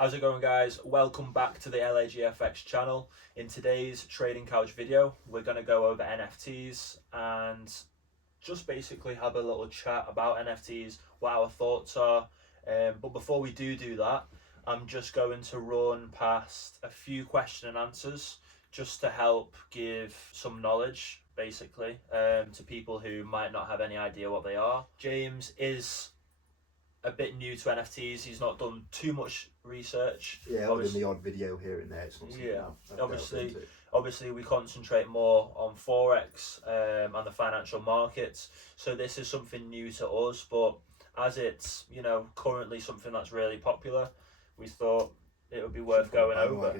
How's it going, guys? Welcome back to the LAGFX channel. In today's Trading Couch video, we're going to go over NFTs and just basically have a little chat about NFTs, what our thoughts are. But before we do that, I'm just going to run past a few question and answers just to help give some knowledge, basically, to people who might not have any idea what they are. James is a bit new to NFTs. He's not done too much research. Yeah, other than the odd video here and there. It's not something obviously we concentrate more on Forex and the financial markets. So this is something new to us, but as it's, currently something that's really popular, we thought it would be worth going over.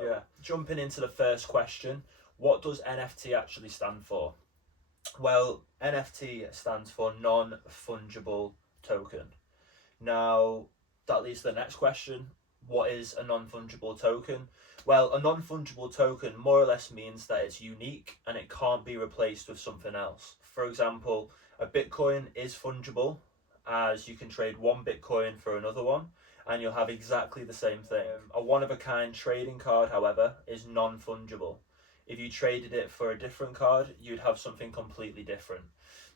Yeah. Jumping into the first question, what does NFT actually stand for? Well, NFT stands for non-fungible token. Now, that leads to the next question. What is a non-fungible token? Well, a non-fungible token more or less means that it's unique and it can't be replaced with something else. For example, a Bitcoin is fungible, as you can trade one Bitcoin for another one and you'll have exactly the same thing. A one-of-a-kind trading card, however, is non-fungible. If you traded it for a different card, you'd have something completely different.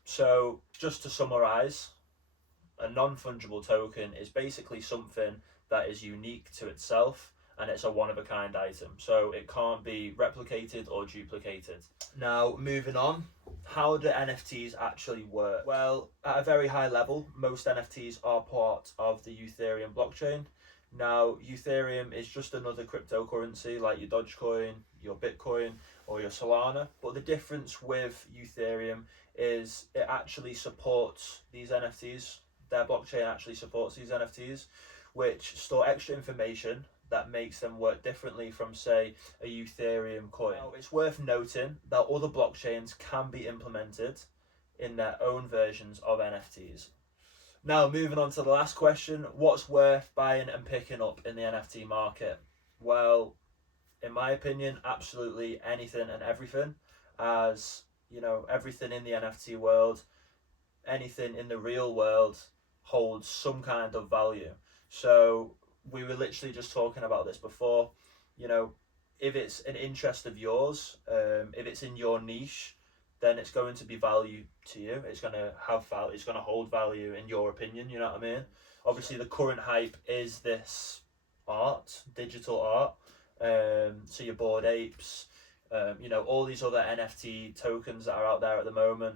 So, just to summarize, a non-fungible token is basically something that is unique to itself and it's a one-of-a-kind item, so it can't be replicated or duplicated. Now, moving on, how do NFTs actually work? Well, at a very high level, most NFTs are part of the Ethereum blockchain. Now, Ethereum is just another cryptocurrency like your Dogecoin, your Bitcoin, or your Solana, but the difference with Ethereum is it actually supports these NFTs. Their blockchain actually supports these NFTs, which store extra information that makes them work differently from, say, a Ethereum coin. Now, it's worth noting that other blockchains can be implemented in their own versions of NFTs. Now, moving on to the last question, what's worth buying and picking up in the NFT market? Well, in my opinion, absolutely anything and everything, as, everything in the NFT world, anything in the real world holds some kind of value. So we were literally just talking about this before. If it's an interest of yours, if it's in your niche, then it's going to be value to you. It's going to have value. It's going to hold value in your opinion. You know what I mean? Obviously, the current hype is this art, digital art. So your Bored Apes, all these other NFT tokens that are out there at the moment.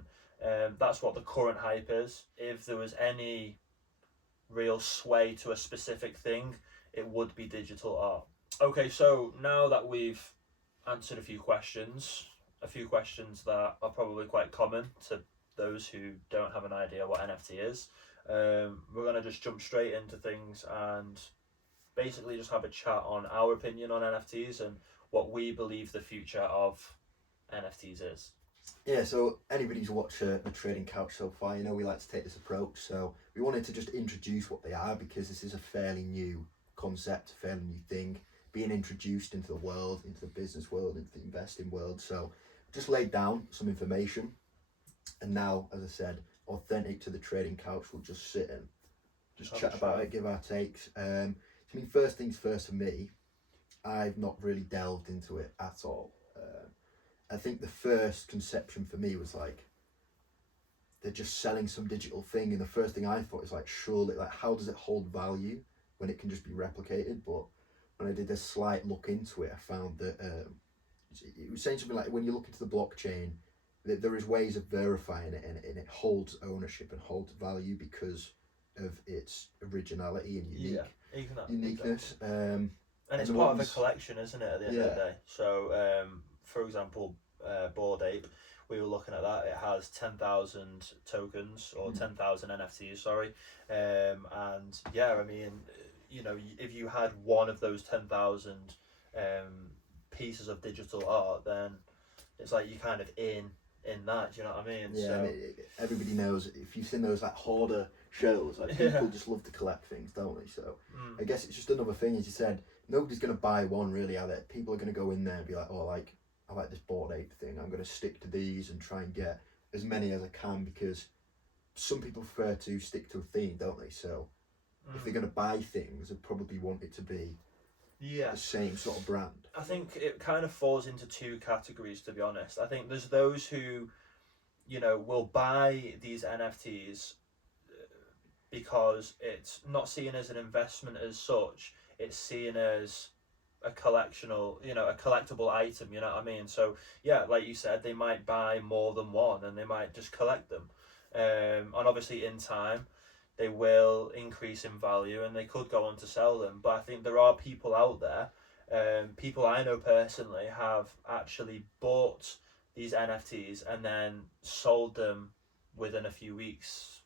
That's what the current hype is. If there was any real sway to a specific thing, it would be digital art. Okay, so now that we've answered a few questions that are probably quite common to those who don't have an idea what NFT is, we're going to just jump straight into things and basically just have a chat on our opinion on NFTs and what we believe the future of NFTs is. Yeah, so anybody who's watched the Trading Couch so far, we like to take this approach. So we wanted to just introduce what they are because this is a fairly new concept, a fairly new thing, being introduced into the world, into the business world, into the investing world. So just laid down some information. And now, as I said, authentic to the Trading Couch, we'll just sit and just chat about it, give our takes. First things first for me, I've not really delved into it at all. I think the first conception for me was like, they're just selling some digital thing. And the first thing I thought is like, surely, like, how does it hold value when it can just be replicated? But when I did a slight look into it, I found that it was saying something like, when you look into the blockchain, that there is ways of verifying it and it holds ownership and holds value because of its originality and uniqueness. Exactly. And it's part of a collection, isn't it, at the end of the day? So, for example, Bored Ape, we were looking at that. It has 10,000 tokens or 10,000 NFTs, sorry. And yeah, I mean, if you had one of those 10,000 pieces of digital art, then it's like you're kind of in that, do you know what I mean? Yeah, so, everybody knows, if you've seen those like hoarder shows, like people just love to collect things, don't they? So I guess it's just another thing, as you said, nobody's going to buy one really, are they? People are going to go in there and be like, oh, I like this Bored Ape thing, I'm going to stick to these and try and get as many as I can, because some people prefer to stick to a theme, don't they? So if they're going to buy things, they probably want it to be Yeah. the same sort of brand. I think it kind of falls into two categories, to be honest. I think there's those who, you know, will buy these NFTs because it's not seen as an investment as such. It's seen as a collectional, you know, a collectible item. You know what I mean? So yeah, like you said, they might buy more than one, and they might just collect them. And obviously, in time, they will increase in value, and they could go on to sell them. But I think there are people out there. People I know personally have actually bought these NFTs and then sold them within a few weeks,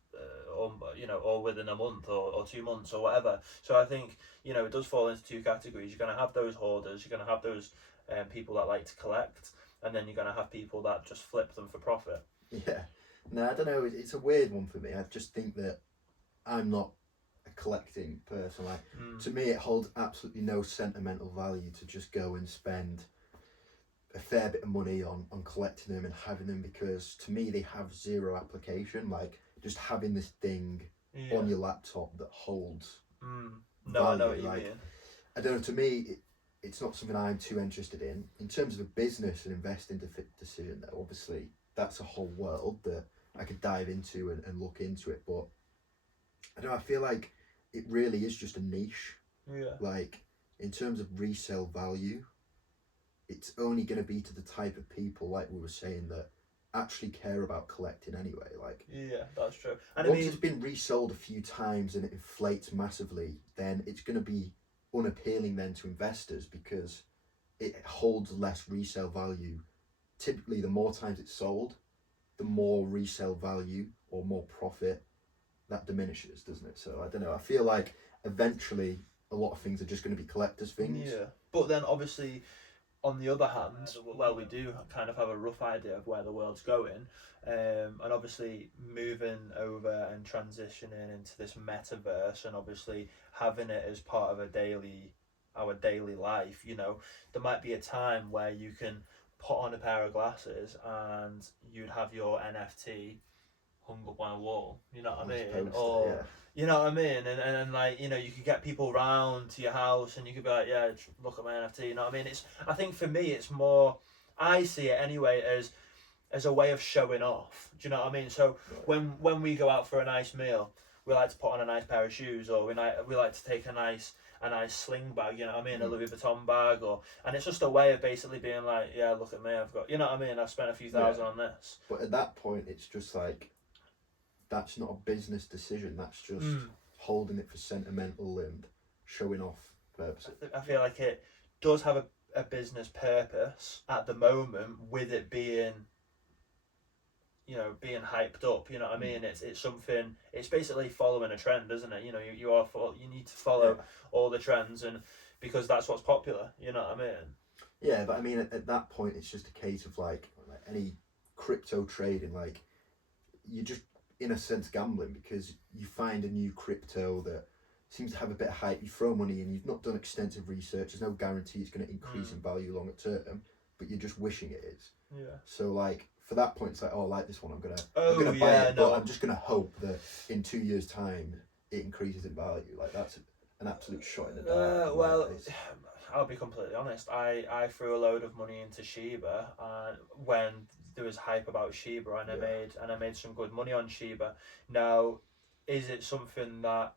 or you know, or within a month or 2 months or whatever. So I think, you know, it does fall into two categories. You're going to have those hoarders. You're going to have those people that like to collect, and then you're going to have people that just flip them for profit. Yeah, no, I don't know. It's a weird one for me. I just think that I'm not a collecting person. Like to me, it holds absolutely no sentimental value to just go and spend a fair bit of money on collecting them and having them, because to me they have zero application. Like just having this thing on your laptop that holds No, value. I know what you like, mean. I don't know, to me it's not something I'm too interested in. In terms of a business and investing decision though, obviously that's a whole world that I could dive into and look into it, but I don't know, I feel like it really is just a niche. Yeah. Like in terms of resale value, it's only going to be to the type of people, like we were saying, that actually care about collecting anyway. Like yeah, that's true. And once it's been resold a few times and it inflates massively, then it's going to be unappealing then to investors because it holds less resale value. Typically, the more times it's sold, the more resale value or more profit that diminishes, doesn't it? So I don't know. I feel like eventually a lot of things are just going to be collectors' things. Yeah, but then obviously, on the other hand, well, we do kind of have a rough idea of where the world's going, and obviously moving over and transitioning into this metaverse, and obviously having it as part of our daily life. You know, there might be a time where you can put on a pair of glasses and you'd have your NFT hung up on a wall. You know what I mean? Poster, Or yeah. you know what I mean? And like, you know, you could get people round to your house and you could be like, yeah, look at my NFT, you know what I mean? I think for me, it's more, I see it anyway as a way of showing off. Do you know what I mean? So Right. when we go out for a nice meal, we like to put on a nice pair of shoes, or we like to take a nice sling bag, you know what I mean, a Louis Vuitton bag, and it's just a way of basically being like, yeah, look at me, I've got, you know what I mean, I've spent a few thousand on this. But at that point, it's just like, that's not a business decision. That's just holding it for sentimental and showing off purposes. I feel like it does have a business purpose at the moment, with it being, you know, being hyped up. You know what I mean? It's something. It's basically following a trend, isn't it? You know, you need to follow all the trends, and because that's what's popular. You know what I mean? Yeah, but I mean, at that point, it's just a case of like any crypto trading. Like you're just in a sense gambling, because you find a new crypto that seems to have a bit of hype. You throw money in. You've not done extensive research. There's no guarantee it's going to increase in value longer term, but you're just wishing it is. Yeah. So like for that point, it's like, oh, I like this one. I'm gonna buy it, no. but I'm just gonna hope that in 2 years' time it increases in value. Like that's an absolute shot in the dark. Well, I'll be completely honest. I threw a load of money into Shiba, when there was hype about Shiba, and I made some good money on Shiba. Now, is it something that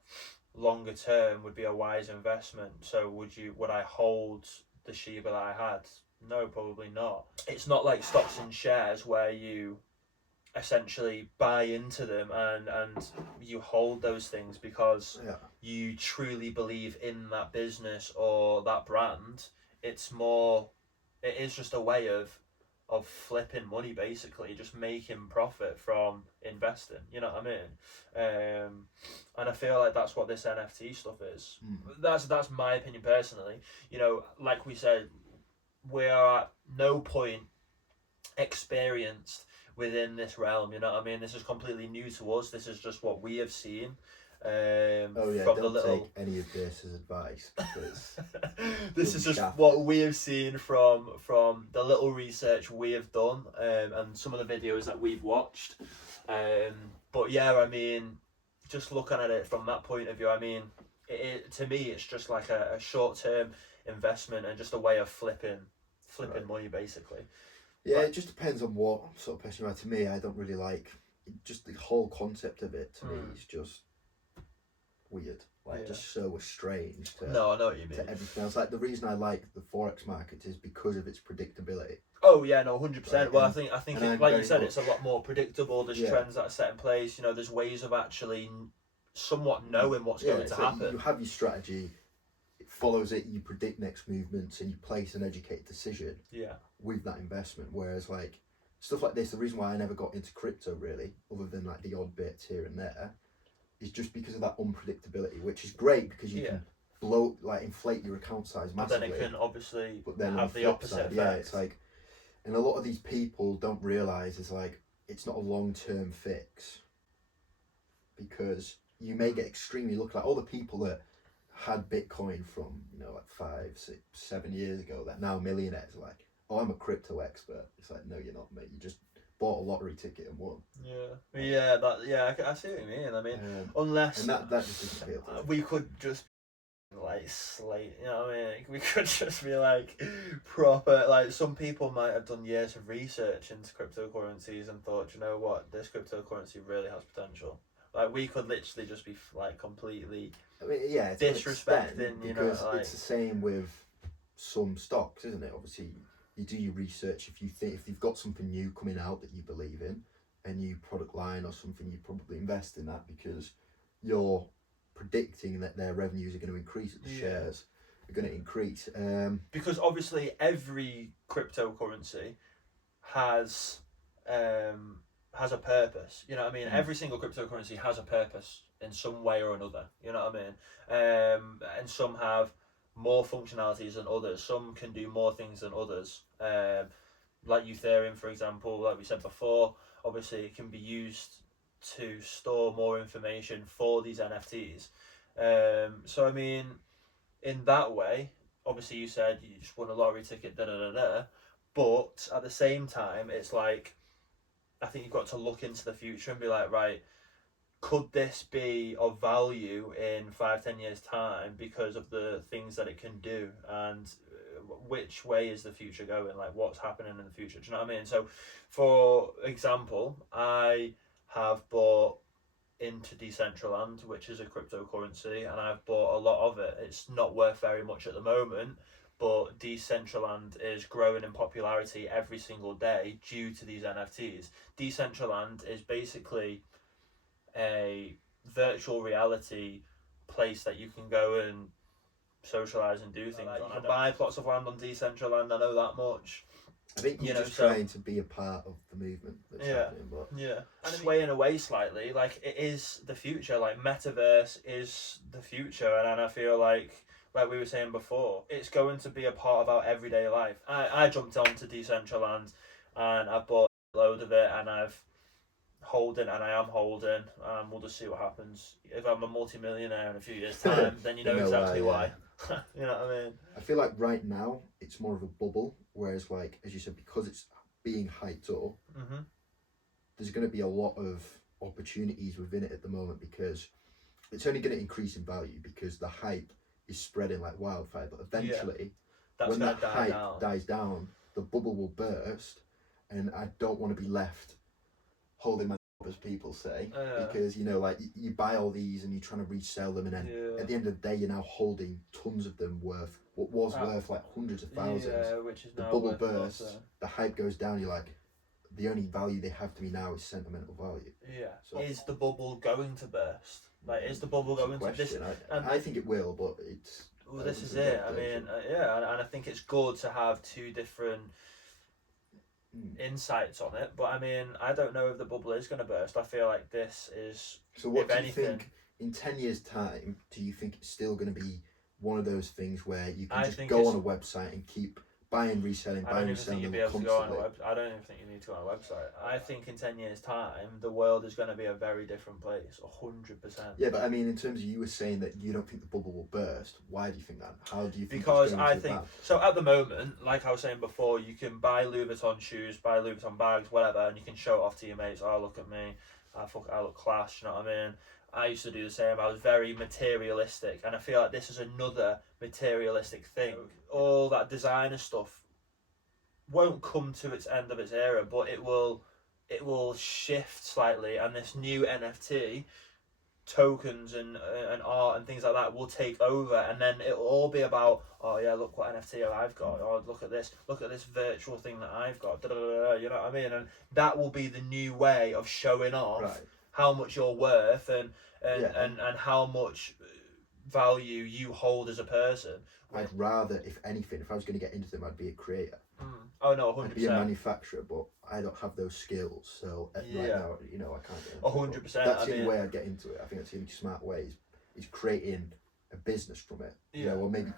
longer term would be a wise investment? So would I hold the Shiba that I had? No, probably not. It's not like stocks and shares where you essentially buy into them and you hold those things because you truly believe in that business or that brand. It is just a way of flipping money, basically, just making profit from investing, you know what I mean? And I feel like that's what this NFT stuff is. That's my opinion personally. You know, like we said, we are at no point experienced within this realm, you know what I mean? This is completely new to us. This is just what we have seen. From don't take any of this as advice, because this is just what we have seen from the little research we have done, and some of the videos that we've watched. But yeah, I mean, just looking at it from that point of view, I mean, to me, it's just like a short term investment and just a way of flipping Right. money basically. Yeah, it just depends on what sort of person you are. To me, I don't really like just the whole concept of it. To me, is just weird. Like Yeah. just so strange to No, I know what you mean. to everything else. Like the reason I like the forex market is because of its predictability. Oh yeah, no, 100%. Right, Well, and- I think and it, I'm like you very said, it's a much- lot more predictable. There's Yeah. trends that are set in place. You know, there's ways of actually somewhat knowing what's Yeah, going to it's like happen. you have your strategy, it follows it, you predict next movements, and you place an educated decision Yeah. with that investment. Whereas like stuff like this, the reason why I never got into crypto really, other than like the odd bits here and there, is just because of that unpredictability, which is great because you can inflate your account size But then massively. it can obviously But then on have the flip opposite side, effect. yeah, it's like, and a lot of these people don't realize is like it's not a long-term fix, because you may get extremely lucky. Like all the people that had Bitcoin from like 5, 6, 7 years ago that now millionaires are like, oh, I'm a crypto expert. It's like, no, you're not, mate. You just bought a lottery ticket and won. I see what you mean. I mean, unless and that just doesn't appeal to me. we could just like slate, you know what I mean? We could just be like proper, like some people might have done years of research into cryptocurrencies and thought, you know what, this cryptocurrency really has potential. Like we could literally just be like completely it's disrespecting, because like, it's the same with some stocks, isn't it? Obviously, you do your research. If you've got something new coming out that you believe in, a new product line or something, you probably invest in that because you're predicting that their revenues are going to increase, that the shares are going to increase. Because obviously every cryptocurrency has a purpose. You know what I mean? Every single cryptocurrency has a purpose in some way or another. You know what I mean? And some have more functionalities than others. Some can do more things than others. Like Ethereum, for example, like we said before, obviously it can be used to store more information for these NFTs. So I mean, in that way, obviously you said you just won a lottery ticket, but at the same time, it's like, I think you've got to look into the future and be like, right, could this be of value in 5-10 years time because of the things that it can do, and which way is the future going, like what's happening in the future, do you know what I mean? So for example, I have bought into Decentraland, which is a cryptocurrency, and I've bought a lot of it. It's not worth very much at the moment, but Decentraland is growing in popularity every single day due to these NFTs. Decentraland is basically a virtual reality place that you can go and socialize and do things on. You can buy plots of land on Decentraland, I know that much. I think you're just trying to be a part of the movement that's happening, but swaying away slightly, like it is the future. Like metaverse is the future, and I feel like we were saying before, it's going to be a part of our everyday life. I jumped onto Decentraland, and I've bought a load of it, and I am holding, and we'll just see what happens. If I'm a multi-millionaire in a few years' time, then you know exactly why. You know what I mean? I feel like right now it's more of a bubble, whereas like as you said, because it's being hyped up, there's going to be a lot of opportunities within it at the moment, because it's only going to increase in value because the hype is spreading like wildfire. But eventually, when that hype dies down, the bubble will burst, and I don't want to be left holding my as people say, because like you buy all these and you're trying to resell them, and then at the end of the day you're now holding tons of them worth what was worth like hundreds of thousands. Which is the bubble bursts, the hype goes down, you're like, the only value they have to me now is sentimental value. So is the bubble going to burst? Like, is the bubble going to this? I think it will, but it's this is it. I mean, and I think it's good to have two different insights on it, but I mean, I don't know if the bubble is going to burst. I feel like this is, so what do you think in 10 years time? Do you think it's still going to be one of those things where you can just go on a website and keep buying, reselling, buying, reselling them constantly? I don't even think you need to go on a website. I think in 10 years time the world is going to be a very different place, 100%. Yeah, but I mean, in terms of, you were saying that you don't think the bubble will burst. Why do you think that? How do you think? Because I think so at the moment, like I was saying before, you can buy Louis Vuitton shoes, buy Louis Vuitton bags, whatever, and you can show it off to your mates. Oh, look at me, I look class, you know what I mean? I used to do the same. I was very materialistic, and I feel like this is another materialistic thing. All that designer stuff won't come to its end of its era, but it will shift slightly, and this new NFT tokens and art and things like that will take over, and then it'll all be about, oh yeah, look what NFT I've got, or look at this virtual thing that I've got, da, da, da, da, you know what I mean? And that will be the new way of showing off Right. how much you're worth and Yeah. and how much value you hold as a person. I'd rather, if anything, if I was going to get into them, I'd be a creator. Oh no, 100%. I'd be a manufacturer, but I don't have those skills, so right now, you know, I can't get into 100%. That's the only way I'd get into it. I think that's the only smart way is creating a business from it, you know, or maybe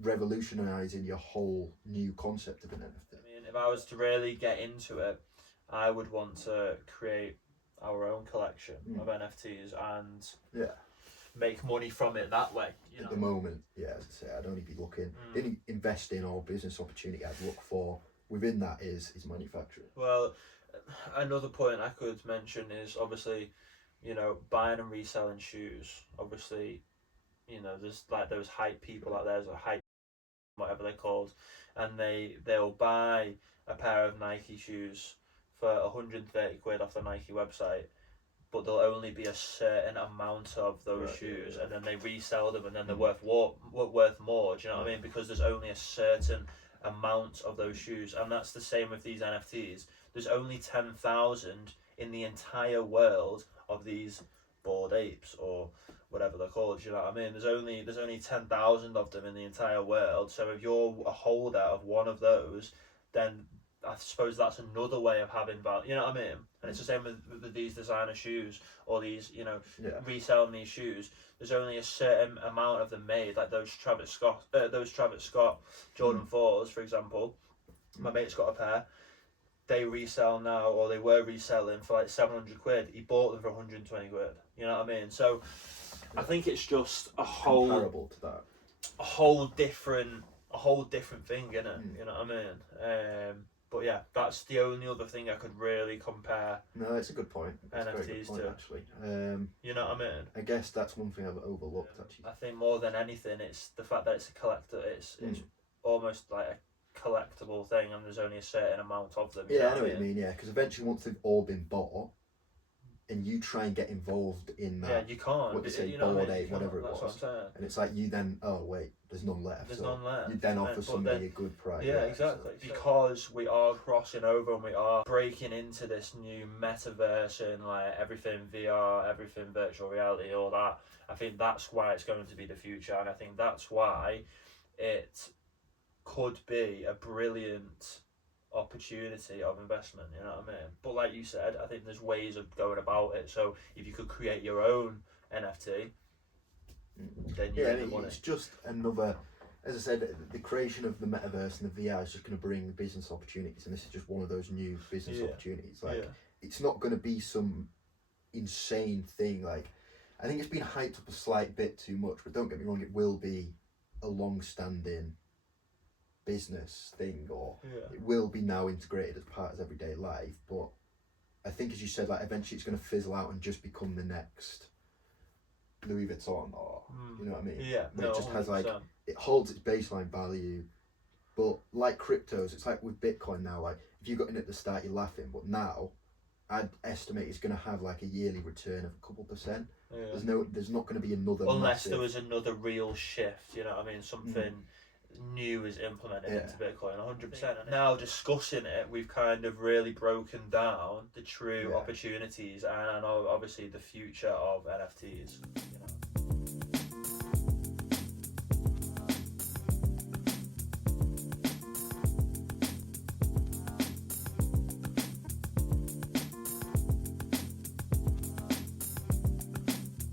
revolutionising your whole new concept of an NFT. I mean, if I was to really get into it, I would want to create our own collection of NFTs and make money from it that way. You know? At the moment, yeah, as I say, I'd only be looking, any investing or business opportunity I'd look for within that is manufacturing. Well, another point I could mention is obviously, you know, buying and reselling shoes. Obviously, you know, there's like those hype people out there, there's a hype, whatever they're called, and they'll buy a pair of Nike shoes for 130 quid off the Nike website, but there'll only be a certain amount of those shoes, and then they resell them, and then they're worth more. Do you know what I mean? Because there's only a certain amount of those shoes, and that's the same with these NFTs. There's only 10,000 in the entire world of these Bored Apes or whatever they're called. You know what I mean? There's only 10,000 of them in the entire world. So if you're a holder of one of those, then I suppose that's another way of having value. You know what I mean? And it's the same with these designer shoes or these, you know, reselling these shoes. There's only a certain amount of them made, like those Travis Scott Jordan 4s, for example. My mate's got a pair. They resell now, or they were reselling for like 700 quid. He bought them for 120 quid. You know what I mean? So I think it's just a whole comparable to that. A whole different thing, innit? You know what I mean? But yeah, that's the only other thing I could really compare. No, it's a good point. It's NFTs a very good point, to actually. You know what I mean? I guess that's one thing I've overlooked, actually. I think more than anything, it's the fact that it's a collector. It's almost like a collectible thing, and there's only a certain amount of them. Yeah, I know what you mean. Yeah, because eventually, once they've all been bought, and you try and get involved in that, you can't. What they say, you know Bored what I mean? Ape, whatever it was, what I'm saying. and it's like you then, oh wait, there's none left. There's none left. You then offer somebody a good price. Yeah, exactly. So, because we are crossing over and we are breaking into this new metaverse and like everything VR, everything virtual reality, all that. I think that's why it's going to be the future, and I think that's why it could be a brilliant opportunity of investment, you know what I mean? But like you said, I think there's ways of going about it. So if you could create your own NFT, then you really want it's just another, as I said, the creation of the metaverse and the VR is just going to bring business opportunities, and this is just one of those new business opportunities. Like it's not going to be some insane thing. Like I think it's been hyped up a slight bit too much, but don't get me wrong, it will be a long-standing business thing, or it will be now integrated as part of everyday life. But I think, as you said, like eventually it's going to fizzle out and just become the next Louis Vuitton, or you know what I mean? Yeah, where it just 100%. has like, it holds its baseline value, but like cryptos, it's like with Bitcoin now. Like if you got in at the start, you're laughing, but now I'd estimate it's going to have like a yearly return of a couple %. There's not going to be another unless there was another real shift. You know what I mean? Something new is implemented into Bitcoin, 100%. And now discussing it, we've kind of really broken down the true opportunities and obviously the future of NFTs. You know.